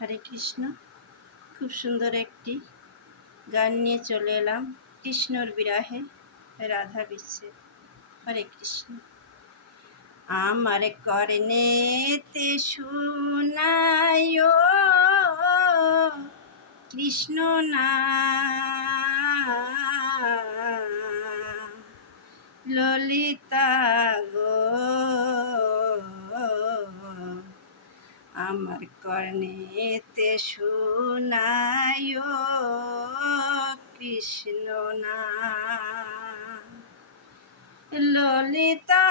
হরে কৃষ্ণ। খুব সুন্দর একটি গান নিয়ে চলে এলাম কৃষ্ণর বিরাহে রাধা বিশ্বে হরে কৃষ্ণ। আমার কর্ণেতে শুনায় কৃষ্ণ না। ললিতা গো আমার কর্ণেতে শুনায় কৃষ্ণ না ললিতা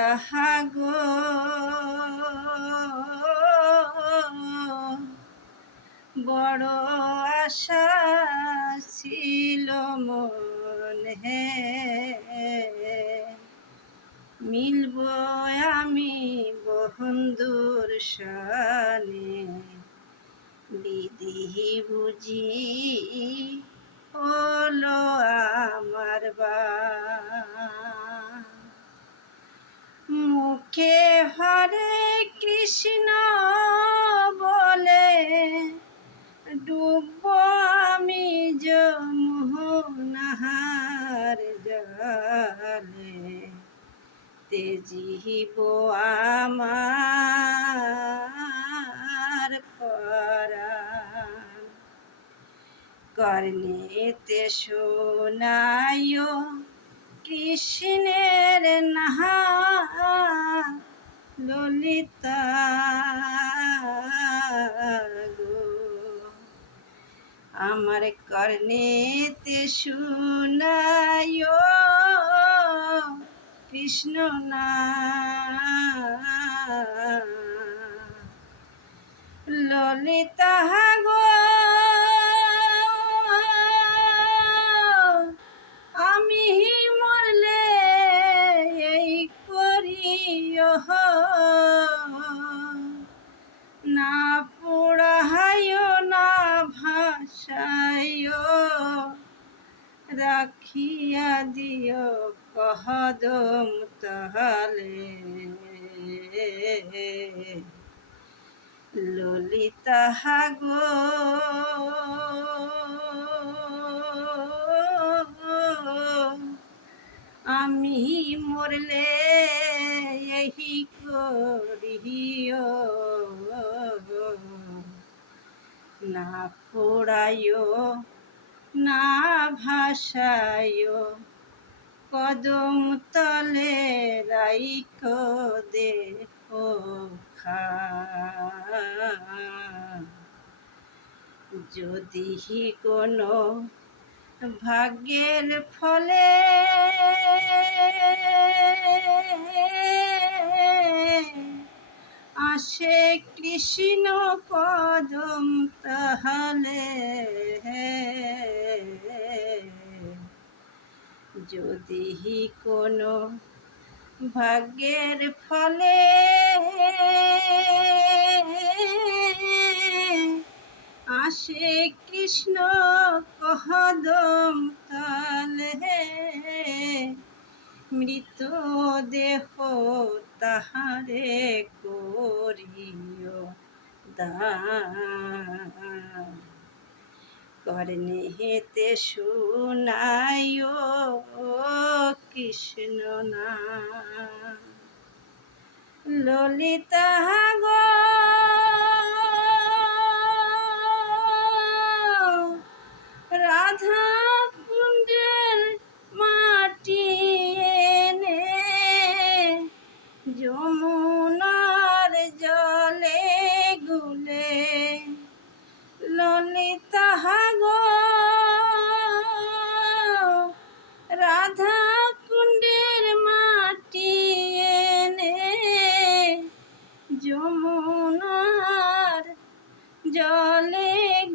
ললিতা গো বড় আশা ছিল মনে মিলব আমি বন্ধুর সানে বিধি বুঝি হলো আমার মুখে হরে কৃষ্ণ বলে? ডুব আমি যমুনাহার জলে। তেজিব আমার পরাণ। কর্ণেতে শোনায় কৃষ্ণের নাহা ললিতা গো আমার কর্ণেতে শুনায় কৃষ্ণ না। ললিতা গো রাখিয়া দিও কহদম তাহলে। ললিতা গো আমি মরলে এই করিও। না পোড়ায় না ভাষায় কদম তলে রাইক খা যদি কোনো ভাগ্যের ফলে আসে কৃষ্ণ কদম তাহলে যদি কোনো ভাগ্যের ফলে আসে কৃষ্ণ কহদম তালে মৃত দেহ তাহারে করিও দান। কর্ণে হেতে শুনায় কৃষ্ণ না ললিতা গো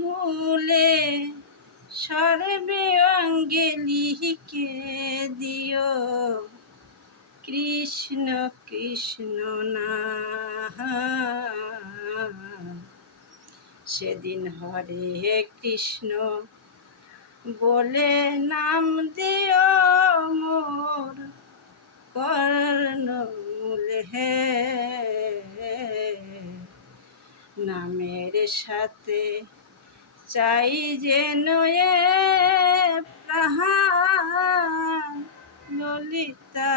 গুলে সর্বে অঙ্গে লিখে দিও। কৃষ্ণ কৃষ্ণ না সেদিন হরে কৃষ্ণ বলে, নাম দিও মোর কর্ণমূল সাথে চাই যে নয়ে প্রাণ ললিতা।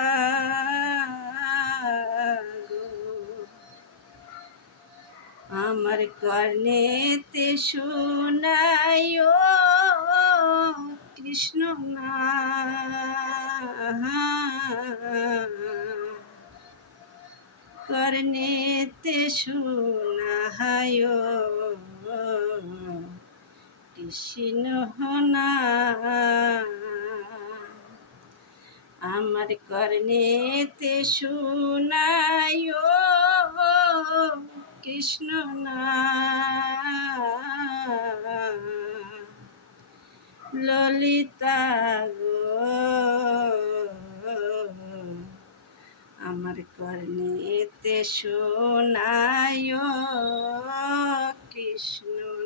আমার কর্ণেতে শুনাইও কৃষ্ণ না কর্ণেতে শুনায় কৃষ্ণ না আমার কর্ণেতে শুনায় কৃষ্ণ না। ললিতা গো আমার কর্ণেতে শোনায় কৃষ্ণ